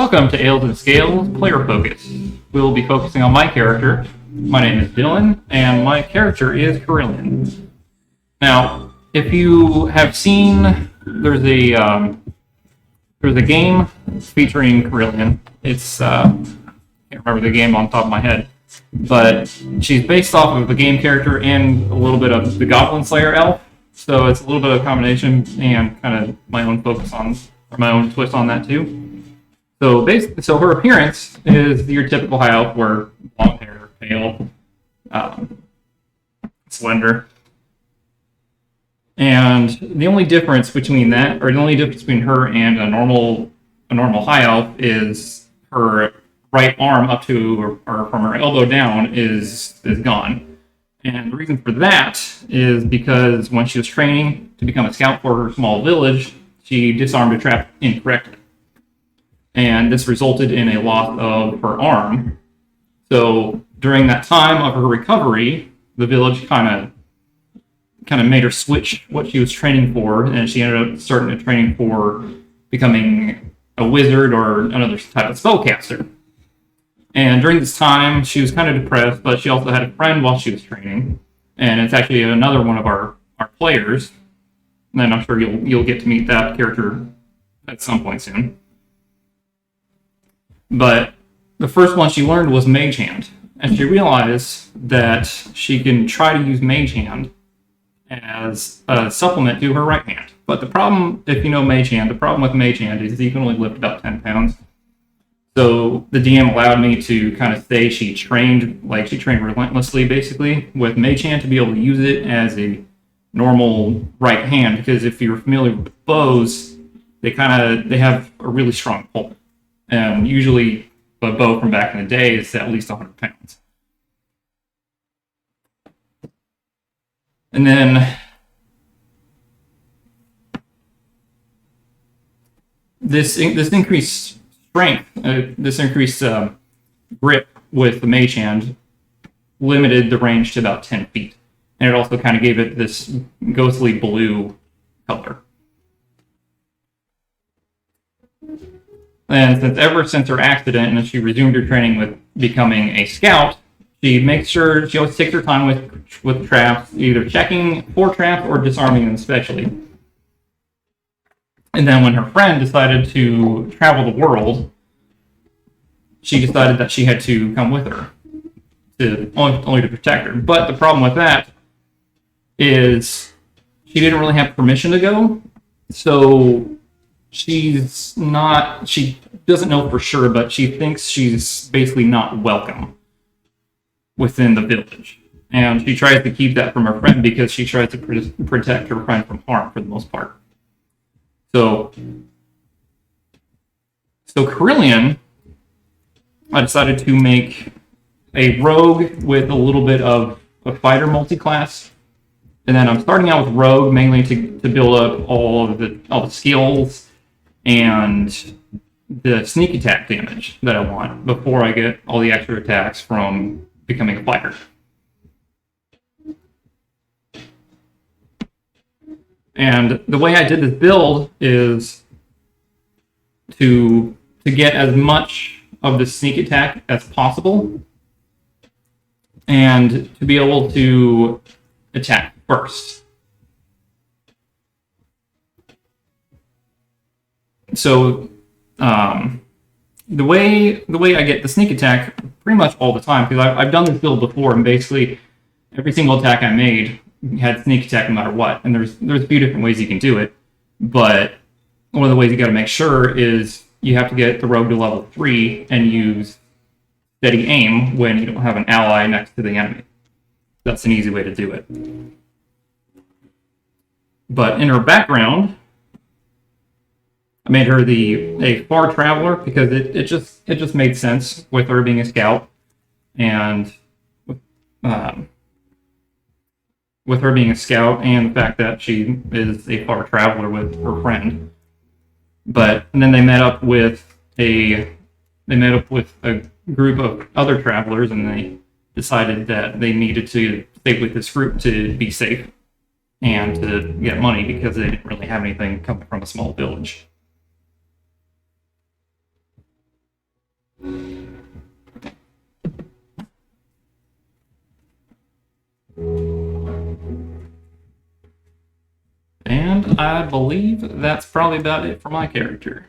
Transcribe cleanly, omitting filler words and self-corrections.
Welcome to Ales and Scales Player Focus. We'll be focusing on my character. My name is Dylan, and my character is Kerillian. Now, if you have seen, there's a game featuring Kerillian. It's I can't remember the game on top of my head, but she's based off of the game character and a little bit of the Goblin Slayer elf. So it's a little bit of a combination and kind of my own focus on, or my own twist on that too. So her appearance is your typical high elf, where long hair, pale, slender. And the only difference between that, or the only difference between her and a normal high elf, is her right arm up to, or from her elbow down, is gone. And the reason for that is because when she was training to become a scout for her small village, she disarmed a trap incorrectly. And this resulted in a loss of her arm. So during that time of her recovery, the village kind of made her switch what she was training for, and she ended up starting to training for becoming a wizard or another type of spellcaster. And during this time, she was kind of depressed, but she also had a friend while she was training, and it's actually another one of our players. And I'm sure you'll get to meet that character at some point soon. But the first one she learned was Mage Hand, and she realized that she can try to use Mage Hand as a supplement to her right hand. But the problem, if you know Mage Hand, the problem with Mage Hand is you can only lift about 10 pounds. So the DM allowed me to kind of say she trained relentlessly, basically, with Mage Hand to be able to use it as a normal right hand, because if you're familiar with bows, they have a really strong pull. And usually a bow from back in the day is at least 100 pounds. And then this increased strength, this increased grip with the Mage Hand limited the range to about 10 feet. And it also kind of gave it this ghostly blue color. And ever since her accident, and she resumed her training with becoming a scout, she always takes her time with traps, either checking for traps or disarming them especially. And then when her friend decided to travel the world, she decided that she had to come with her, only to protect her. But the problem with that is she didn't really have permission to go, so she doesn't know for sure, but she thinks she's basically not welcome within the village. And she tries to keep that from her friend because she tries to protect her friend from harm for the most part. So Kerillian, I decided to make a rogue with a little bit of a fighter multi-class. And then I'm starting out with rogue mainly to build up all the skills and the sneak attack damage that I want before I get all the extra attacks from becoming a fighter. And the way I did this build is to get as much of the sneak attack as possible and to be able to attack first. So the way I get the sneak attack pretty much all the time, because I've done this build before, and basically every single attack I made had sneak attack no matter what. And there's a few different ways you can do it, but one of the ways you got to make sure is you have to get the rogue to level 3 and use steady aim when you don't have an ally next to the enemy. That's an easy way to do it. But in her background, I made her a far traveler because it just made sense with her being a scout, and with her being a scout and the fact that she is a far traveler with her friend. And then they met up with a group of other travelers, and they decided that they needed to stay with this group to be safe and to get money because they didn't really have anything coming from a small village. And I believe that's probably about it for my character.